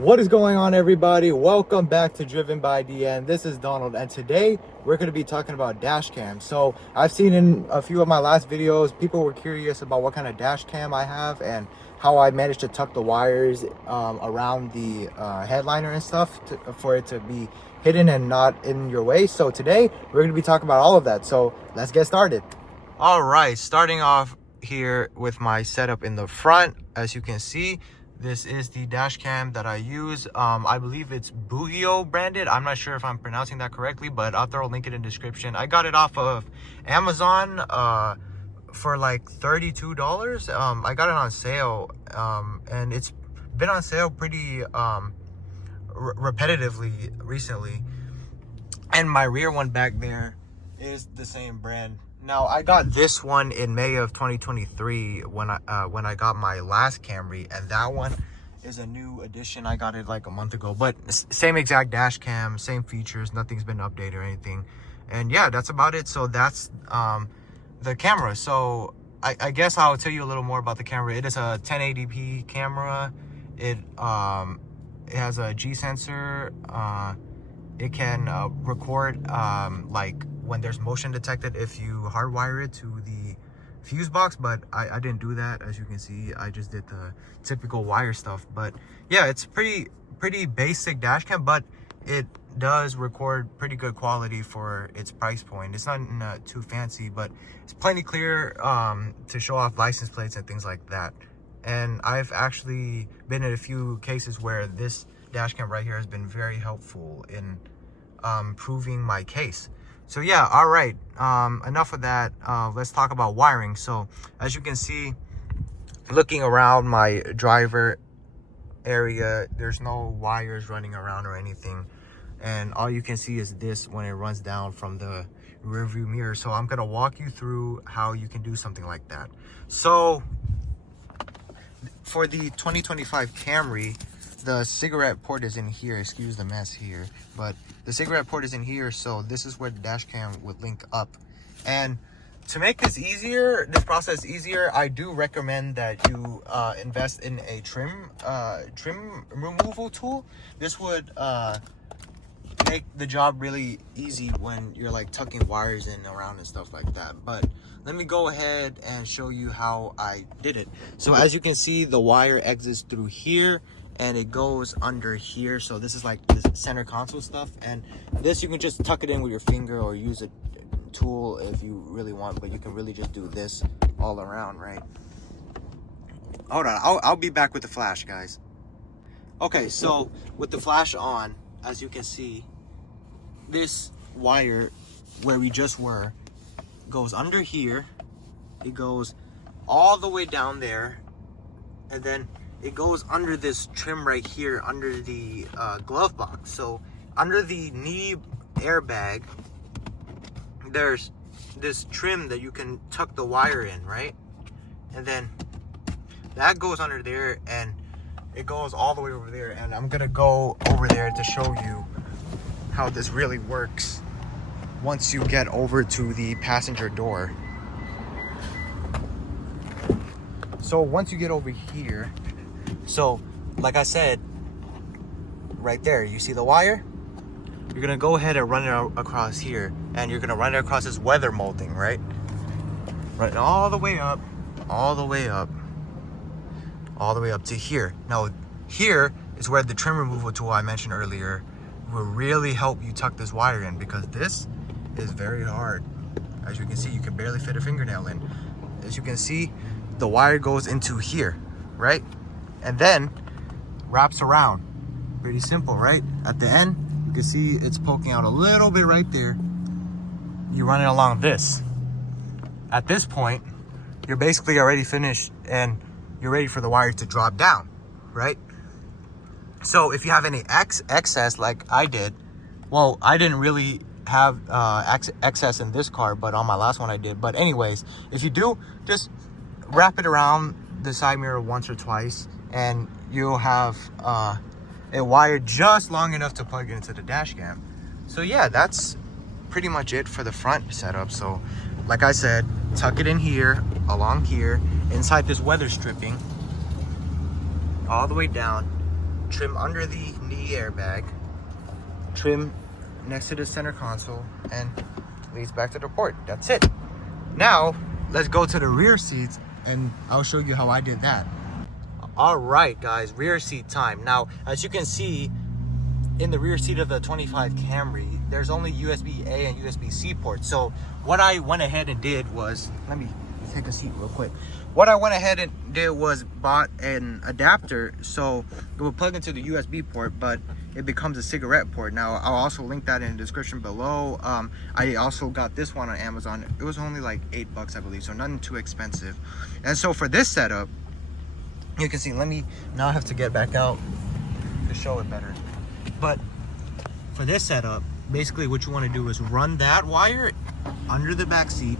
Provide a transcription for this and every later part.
What is going on, everybody? Welcome back to Driven by DN. This is Donald, and today we're going to be talking about dash cam. So I've seen in a few of my last videos, people were curious about what kind of dash cam I have and how I managed to tuck the wires around the headliner and stuff for it to be hidden and not in your way. So today we're going to be talking about all of that. So let's get started. All right, starting off here with my setup in the front. As you can see, this is the dash cam that I use. I believe it's Bugio branded. I'm not sure if I'm pronouncing that correctly, but I'll throw a link in the description. I got it off of Amazon for like $32. I got it on sale, and it's been on sale pretty repetitively recently. And my rear one back there is the same brand. Now, I got this one in May of 2023 when I got my last Camry, and that one is a new edition. I got it like a month ago, but same exact dash cam, same features, nothing's been updated or anything. And yeah, that's about it. So that's the camera. So I guess I'll tell you a little more about the camera. It is a 1080p camera. It has a G sensor. It can record like when there's motion detected if you hardwire it to the fuse box, but I didn't do that. As you can see, I just did the typical wire stuff. But yeah, it's pretty basic dash cam, but it does record pretty good quality for its price point. It's not too fancy, but it's plenty clear to show off license plates and things like that. And I've actually been in a few cases where this dash cam right here has been very helpful in proving my case. So yeah, all right, enough of that. Let's talk about wiring. So as you can see, looking around my driver area, there's no wires running around or anything, and all you can see is this when it runs down from the rear view mirror. So I'm gonna walk you through how you can do something like that. So for the 2025 Camry, the cigarette port is in here. Excuse the mess here, but the cigarette port is in here. So this is where the dash cam would link up. And to make this process easier, I do recommend that you invest in a trim removal tool. This would make the job really easy when you're like tucking wires in around and stuff like that. But let me go ahead and show you how I did it. So as you can see, the wire exits through here and it goes under here. So this is like this center console stuff, and this you can just tuck it in with your finger or use a tool if you really want, but you can really just do this all around, right? Hold on, I'll be back with the flash, guys. Okay, so with the flash on, as you can see, this wire where we just were goes under here, it goes all the way down there, and then it goes under this trim right here under the glove box. So under the knee airbag, there's this trim that you can tuck the wire in, right? And then that goes under there and it goes all the way over there. And I'm gonna go over there to show you how this really works once you get over to the passenger door. So once you get over here, so like I said, right there, you see the wire? You're gonna go ahead and run it across here, and you're gonna run it across this weather molding, right? Right, all the way up, all the way up, all the way up to here. Now, here is where the trim removal tool I mentioned earlier will really help you tuck this wire in, because this is very hard. As you can see, you can barely fit a fingernail in. As you can see, the wire goes into here, right? And then wraps around. Pretty simple, right? At the end, you can see it's poking out a little bit right there. You run it along this. At this point, you're basically already finished and you're ready for the wire to drop down, right? So if you have any excess like I did, well, I didn't really have excess in this car, but on my last one I did. But anyways, if you do, just wrap it around the side mirror once or twice, and you'll have it wired just long enough to plug it into the dash cam. So yeah, that's pretty much it for the front setup. So like I said, tuck it in here, along here, inside this weather stripping, all the way down, trim under the knee airbag, trim next to the center console, and leads back to the port. That's it. Now let's go to the rear seats and I'll show you how I did that. All right guys, rear seat time. Now as you can see in the rear seat of the 25 Camry, there's only USB-A and USB-C ports. So what I went ahead and did was, let me take a seat real quick. What I went ahead and did was bought an adapter so it will plug into the USB port, but it becomes a cigarette port. Now I'll also link that in the description below. I also got this one on Amazon. It was only like $8 I believe, so nothing too expensive. And so for this setup, you can see, let me, now I have to get back out to show it better. But for this setup, basically what you want to do is run that wire under the back seat,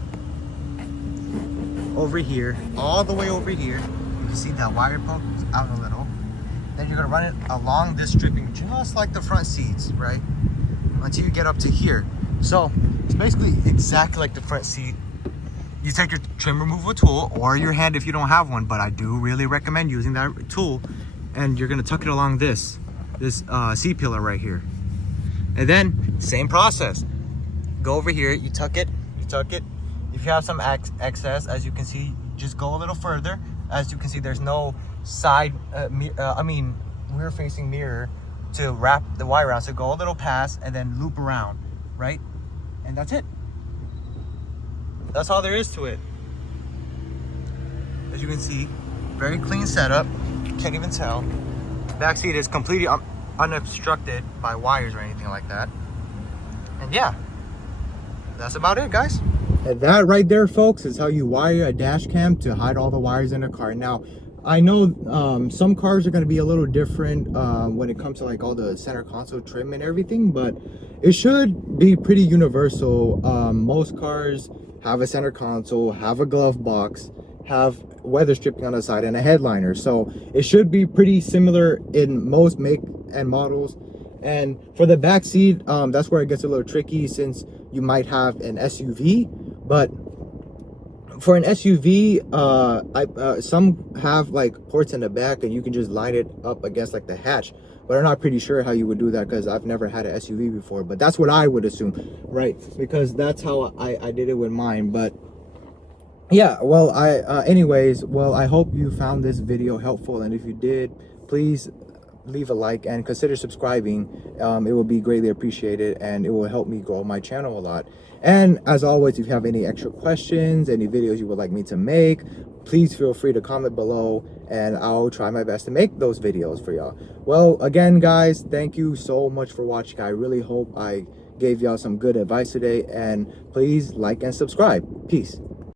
over here, all the way over here. You can see that wire pokes out a little. Then you're gonna run it along this stripping, just like the front seats, right? Until you get up to here. So it's basically exactly like the front seat. You take your trim removal tool or your hand if you don't have one, but I do really recommend using that tool. And you're gonna tuck it along this seat pillar right here. And then same process. Go over here, you tuck it. If you have some excess, as you can see, just go a little further. As you can see, there's no side, rear facing mirror to wrap the wire around. So go a little past and then loop around, right? And that's it. That's all there is to it. As you can see, very clean setup. Can't even tell. Back seat is completely unobstructed by wires or anything like that. And yeah, that's about it, guys. And that right there, folks, is how you wire a dash cam to hide all the wires in a car. Now, I know some cars are going to be a little different when it comes to like all the center console trim and everything, but it should be pretty universal. Most cars have a center console, have a glove box, have weather stripping on the side, and a headliner. So it should be pretty similar in most make and models. And for the back seat, that's where it gets a little tricky, since you might have an SUV. But for an SUV, some have like ports in the back and you can just line it up against like the hatch. But I'm not pretty sure how you would do that, because I've never had an SUV before. But that's what I would assume, right? Because that's how I did it with mine. But yeah, well, anyways, I hope you found this video helpful. And if you did, please leave a like and consider subscribing. It will be greatly appreciated, and it will help me grow my channel a lot. And as always, if you have any extra questions, any videos you would like me to make, please feel free to comment below, and I'll try my best to make those videos for y'all. Well, again, guys, thank you so much for watching. I really hope I gave y'all some good advice today, and please like and subscribe. Peace.